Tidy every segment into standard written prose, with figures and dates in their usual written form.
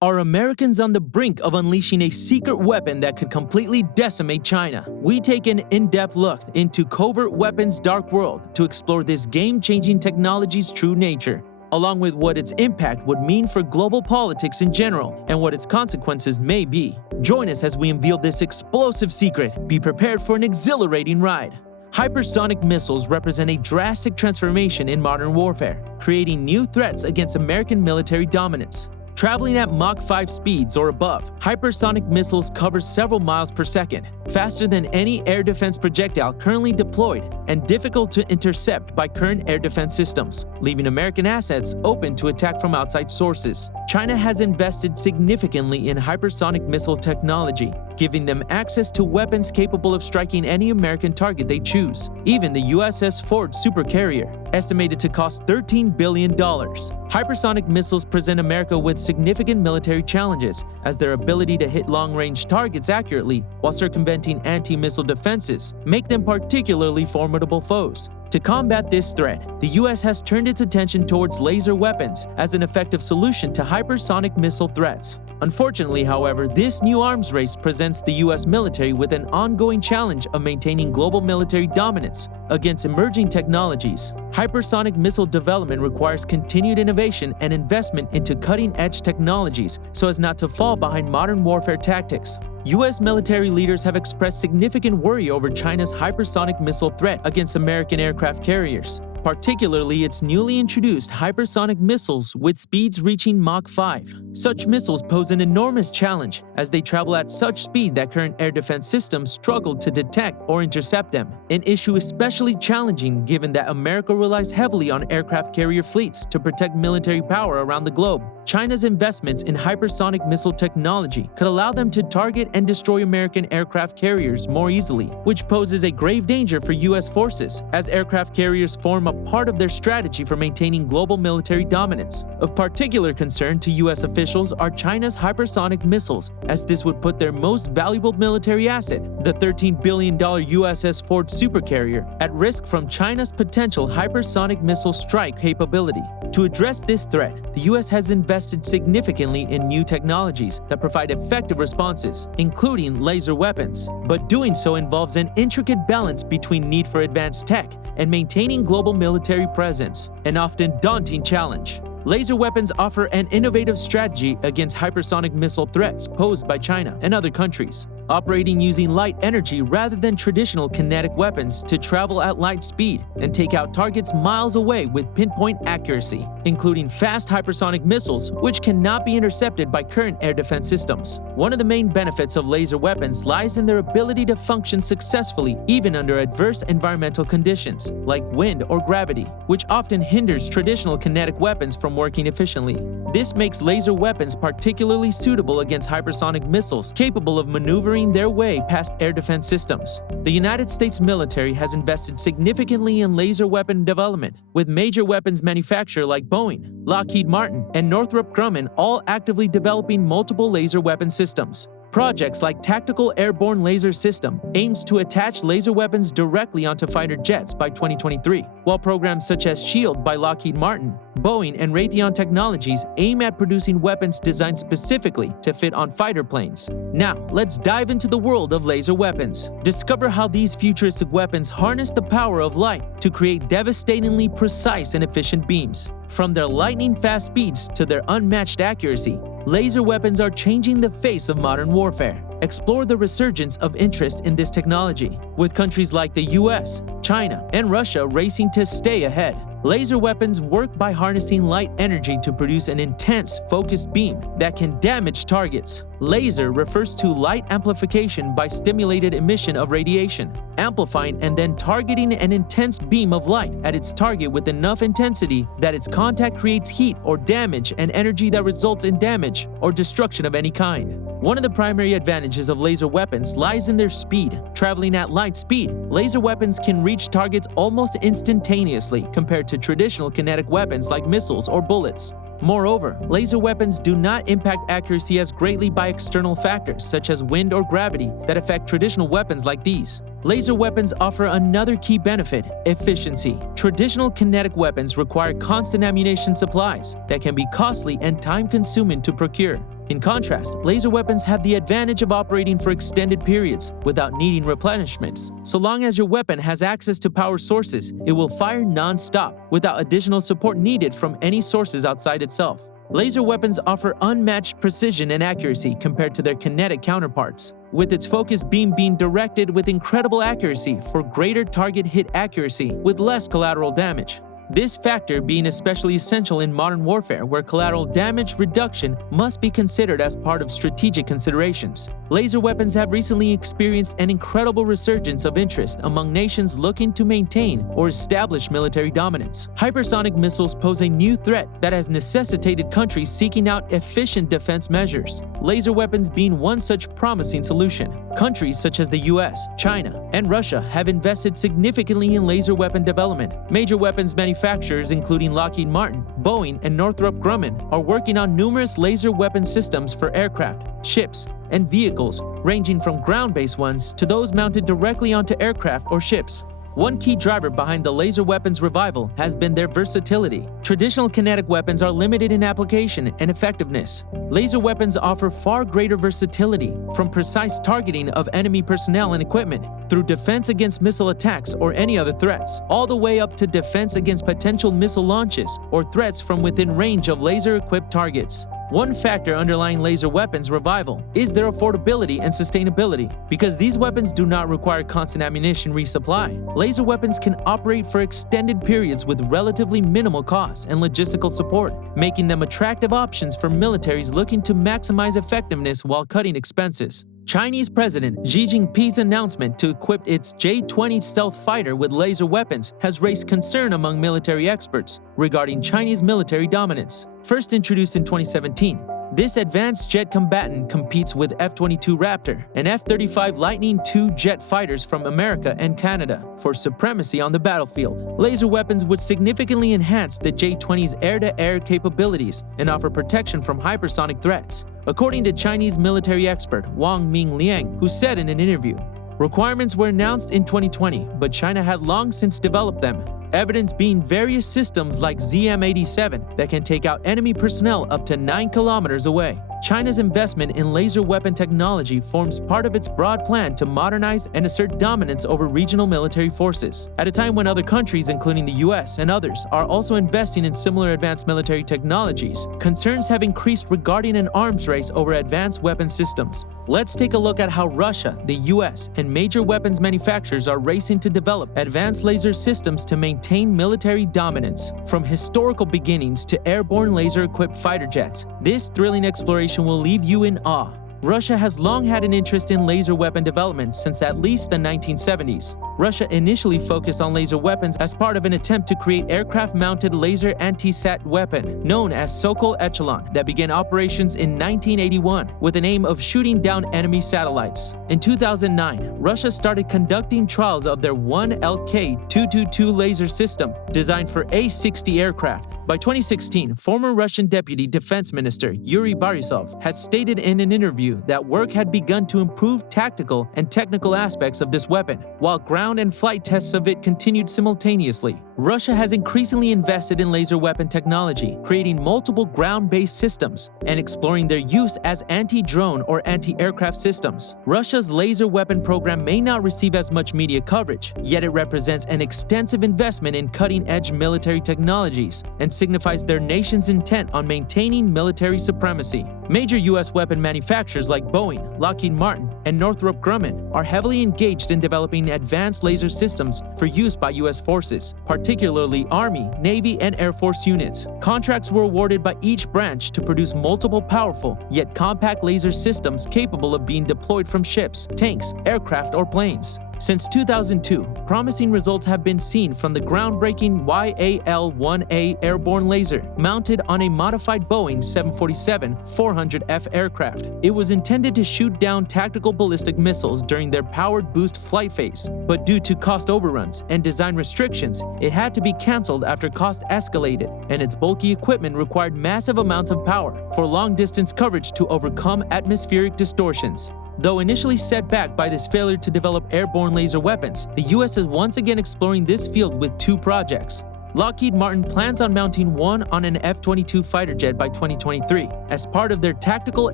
Are Americans on the brink of unleashing a secret weapon that could completely decimate China? We take an in-depth look into covert weapons' dark world to explore this game-changing technology's true nature, along with what its impact would mean for global politics in general and what its consequences may be. Join us as we unveil this explosive secret. Be prepared for an exhilarating ride. Hypersonic missiles represent a drastic transformation in modern warfare, creating new threats against American military dominance. Traveling at Mach 5 speeds or above, hypersonic missiles cover several miles per second, faster than any air defense projectile currently deployed, and difficult to intercept by current air defense systems, leaving American assets open to attack from outside sources. China has invested significantly in hypersonic missile technology, giving them access to weapons capable of striking any American target they choose. Even the USS Ford supercarrier, estimated to cost $13 billion. Hypersonic missiles present America with significant military challenges, as their ability to hit long-range targets accurately while circumventing anti-missile defenses make them particularly formidable foes. To combat this threat, the U.S. has turned its attention towards laser weapons as an effective solution to hypersonic missile threats. Unfortunately, however, this new arms race presents the U.S. military with an ongoing challenge of maintaining global military dominance against emerging technologies. Hypersonic missile development requires continued innovation and investment into cutting-edge technologies so as not to fall behind modern warfare tactics. U.S. military leaders have expressed significant worry over China's hypersonic missile threat against American aircraft carriers, particularly its newly introduced hypersonic missiles with speeds reaching Mach 5. Such missiles pose an enormous challenge as they travel at such speed that current air defense systems struggle to detect or intercept them, an issue especially challenging given that America relies heavily on aircraft carrier fleets to protect military power around the globe. China's investments in hypersonic missile technology could allow them to target and destroy American aircraft carriers more easily, which poses a grave danger for U.S. forces, as aircraft carriers form a part of their strategy for maintaining global military dominance. Of particular concern to U.S. officials are China's hypersonic missiles, as this would put their most valuable military asset, the $13 billion USS Ford supercarrier, at risk from China's potential hypersonic missile strike capability. To address this threat, the U.S. has invested significantly in new technologies that provide effective responses, including laser weapons. But doing so involves an intricate balance between need for advanced tech and maintaining global military presence, an often daunting challenge. Laser weapons offer an innovative strategy against hypersonic missile threats posed by China and other countries, operating using light energy rather than traditional kinetic weapons to travel at light speed and take out targets miles away with pinpoint accuracy, including fast hypersonic missiles which cannot be intercepted by current air defense systems. One of the main benefits of laser weapons lies in their ability to function successfully even under adverse environmental conditions, like wind or gravity, which often hinders traditional kinetic weapons from working efficiently. This makes laser weapons particularly suitable against hypersonic missiles capable of maneuvering their way past air defense systems. The United States military has invested significantly in laser weapon development, with major weapons manufacturers like Boeing, Lockheed Martin, and Northrop Grumman all actively developing multiple laser weapon systems. Projects like Tactical Airborne Laser System aims to attach laser weapons directly onto fighter jets by 2023, while programs such as SHIELD by Lockheed Martin, Boeing, and Raytheon Technologies aim at producing weapons designed specifically to fit on fighter planes. Now, let's dive into the world of laser weapons. Discover how these futuristic weapons harness the power of light to create devastatingly precise and efficient beams. From their lightning-fast speeds to their unmatched accuracy, laser weapons are changing the face of modern warfare. Explore the resurgence of interest in this technology, with countries like the US, China, and Russia racing to stay ahead. Laser weapons work by harnessing light energy to produce an intense, focused beam that can damage targets. Laser refers to light amplification by stimulated emission of radiation, amplifying and then targeting an intense beam of light at its target with enough intensity that its contact creates heat or damage and energy that results in damage or destruction of any kind. One of the primary advantages of laser weapons lies in their speed. Traveling at light speed, laser weapons can reach targets almost instantaneously compared to traditional kinetic weapons like missiles or bullets. Moreover, laser weapons do not impact accuracy as greatly by external factors such as wind or gravity that affect traditional weapons like these. Laser weapons offer another key benefit: efficiency. Traditional kinetic weapons require constant ammunition supplies that can be costly and time-consuming to procure. In contrast, laser weapons have the advantage of operating for extended periods without needing replenishments. So long as your weapon has access to power sources, it will fire non-stop without additional support needed from any sources outside itself. Laser weapons offer unmatched precision and accuracy compared to their kinetic counterparts, with its focus beam being directed with incredible accuracy for greater target hit accuracy with less collateral damage. This factor being especially essential in modern warfare, where collateral damage reduction must be considered as part of strategic considerations. Laser weapons have recently experienced an incredible resurgence of interest among nations looking to maintain or establish military dominance. Hypersonic missiles pose a new threat that has necessitated countries seeking out efficient defense measures, laser weapons being one such promising solution. Countries such as the US, China, and Russia have invested significantly in laser weapon development. Major weapons manufacturers including Lockheed Martin, Boeing, and Northrop Grumman are working on numerous laser weapon systems for aircraft, ships, and vehicles, ranging from ground-based ones to those mounted directly onto aircraft or ships. One key driver behind the laser weapons revival has been their versatility. Traditional kinetic weapons are limited in application and effectiveness. Laser weapons offer far greater versatility, from precise targeting of enemy personnel and equipment, through defense against missile attacks or any other threats, all the way up to defense against potential missile launches or threats from within range of laser-equipped targets. One factor underlying laser weapons revival is their affordability and sustainability. Because these weapons do not require constant ammunition resupply, laser weapons can operate for extended periods with relatively minimal cost and logistical support, making them attractive options for militaries looking to maximize effectiveness while cutting expenses. Chinese President Xi Jinping's announcement to equip its J-20 stealth fighter with laser weapons has raised concern among military experts regarding Chinese military dominance. First introduced in 2017, this advanced jet combatant competes with F-22 Raptor and F-35 Lightning II jet fighters from America and Canada for supremacy on the battlefield. Laser weapons would significantly enhance the J-20's air-to-air capabilities and offer protection from hypersonic threats, according to Chinese military expert Wang Mingliang, who said in an interview, "Requirements were announced in 2020, but China had long since developed them. Evidence being various systems like ZM-87 that can take out enemy personnel up to 9 kilometers away." China's investment in laser weapon technology forms part of its broad plan to modernize and assert dominance over regional military forces. At a time when other countries, including the US and others, are also investing in similar advanced military technologies, concerns have increased regarding an arms race over advanced weapon systems. Let's take a look at how Russia, the US, and major weapons manufacturers are racing to develop advanced laser systems to maintain military dominance. From historical beginnings to airborne laser-equipped fighter jets, this thrilling exploration will leave you in awe. Russia has long had an interest in laser weapon development since at least the 1970s. Russia initially focused on laser weapons as part of an attempt to create aircraft-mounted laser anti-sat weapon known as Sokol Echelon that began operations in 1981 with an aim of shooting down enemy satellites. In 2009, Russia started conducting trials of their 1LK-222 laser system designed for A-60 aircraft. By 2016, former Russian Deputy Defense Minister Yuri Borisov had stated in an interview that work had begun to improve tactical and technical aspects of this weapon, while ground and flight tests of it continued simultaneously. Russia has increasingly invested in laser weapon technology, creating multiple ground-based systems and exploring their use as anti-drone or anti-aircraft systems. Russia's laser weapon program may not receive as much media coverage, yet it represents an extensive investment in cutting-edge military technologies and signifies their nation's intent on maintaining military supremacy. Major US weapon manufacturers like Boeing, Lockheed Martin, and Northrop Grumman are heavily engaged in developing advanced laser systems for use by US forces, particularly Army, Navy, and Air Force units. Contracts were awarded by each branch to produce multiple powerful, yet compact laser systems capable of being deployed from ships, tanks, aircraft, or planes. Since 2002, promising results have been seen from the groundbreaking YAL-1A airborne laser mounted on a modified Boeing 747-400F aircraft. It was intended to shoot down tactical ballistic missiles during their powered boost flight phase, but due to cost overruns and design restrictions, it had to be cancelled after cost escalated, and its bulky equipment required massive amounts of power for long-distance coverage to overcome atmospheric distortions. Though initially set back by this failure to develop airborne laser weapons, the US is once again exploring this field with two projects. Lockheed Martin plans on mounting one on an F-22 fighter jet by 2023 as part of their Tactical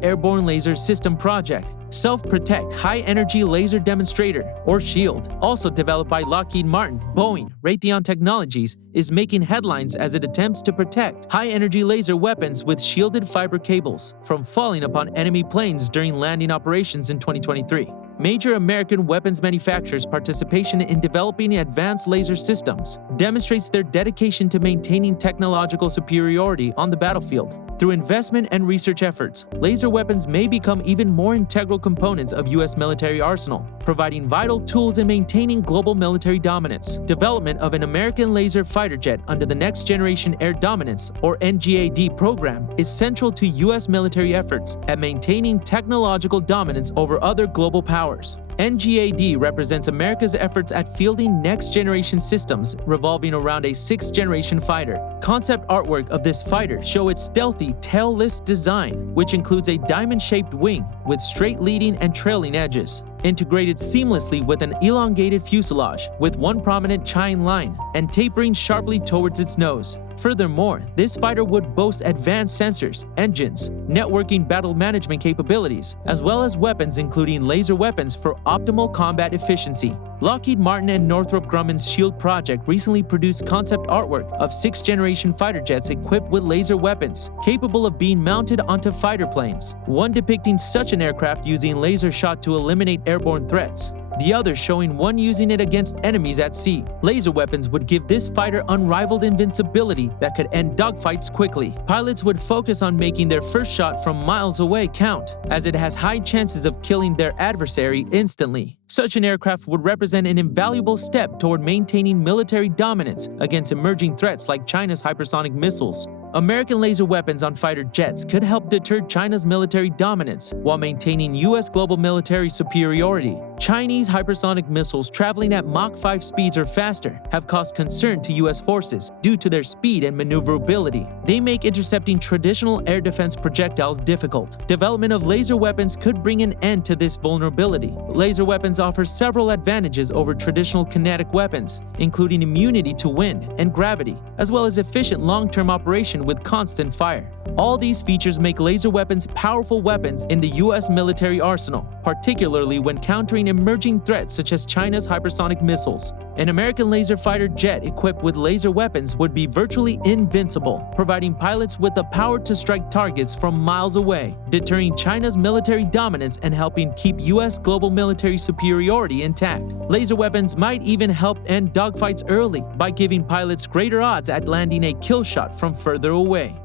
Airborne Laser System project. Self-Protect High-Energy Laser Demonstrator, or SHIELD, also developed by Lockheed Martin, Boeing, Raytheon Technologies, is making headlines as it attempts to protect high-energy laser weapons with shielded fiber cables from falling upon enemy planes during landing operations in 2023. Major American weapons manufacturers' participation in developing advanced laser systems demonstrates their dedication to maintaining technological superiority on the battlefield. Through investment and research efforts, laser weapons may become even more integral components of U.S. military arsenal, providing vital tools in maintaining global military dominance. Development of an American laser fighter jet under the Next Generation Air Dominance, or NGAD program, is central to U.S. military efforts at maintaining technological dominance over other global powers. NGAD represents America's efforts at fielding next-generation systems revolving around a sixth-generation fighter. Concept artwork of this fighter show its stealthy, tailless design, which includes a diamond-shaped wing with straight leading and trailing edges, integrated seamlessly with an elongated fuselage with one prominent chine line and tapering sharply towards its nose. Furthermore, this fighter would boast advanced sensors, engines, networking battle management capabilities, as well as weapons including laser weapons for optimal combat efficiency. Lockheed Martin and Northrop Grumman's SHIELD project recently produced concept artwork of sixth-generation fighter jets equipped with laser weapons, capable of being mounted onto fighter planes, one depicting such an aircraft using laser shot to eliminate airborne threats, the other showing one using it against enemies at sea. Laser weapons would give this fighter unrivaled invincibility that could end dogfights quickly. Pilots would focus on making their first shot from miles away count, as it has high chances of killing their adversary instantly. Such an aircraft would represent an invaluable step toward maintaining military dominance against emerging threats like China's hypersonic missiles. American laser weapons on fighter jets could help deter China's military dominance while maintaining U.S. global military superiority. Chinese hypersonic missiles traveling at Mach 5 speeds or faster have caused concern to U.S. forces due to their speed and maneuverability. They make intercepting traditional air defense projectiles difficult. Development of laser weapons could bring an end to this vulnerability. Laser weapons offer several advantages over traditional kinetic weapons, including immunity to wind and gravity, as well as efficient long-term operation with constant fire. All these features make laser weapons powerful weapons in the U.S. military arsenal, particularly when countering emerging threats such as China's hypersonic missiles. An American laser fighter jet equipped with laser weapons would be virtually invincible, providing pilots with the power to strike targets from miles away, deterring China's military dominance and helping keep U.S. global military superiority intact. Laser weapons might even help end dogfights early by giving pilots greater odds at landing a kill shot from further away.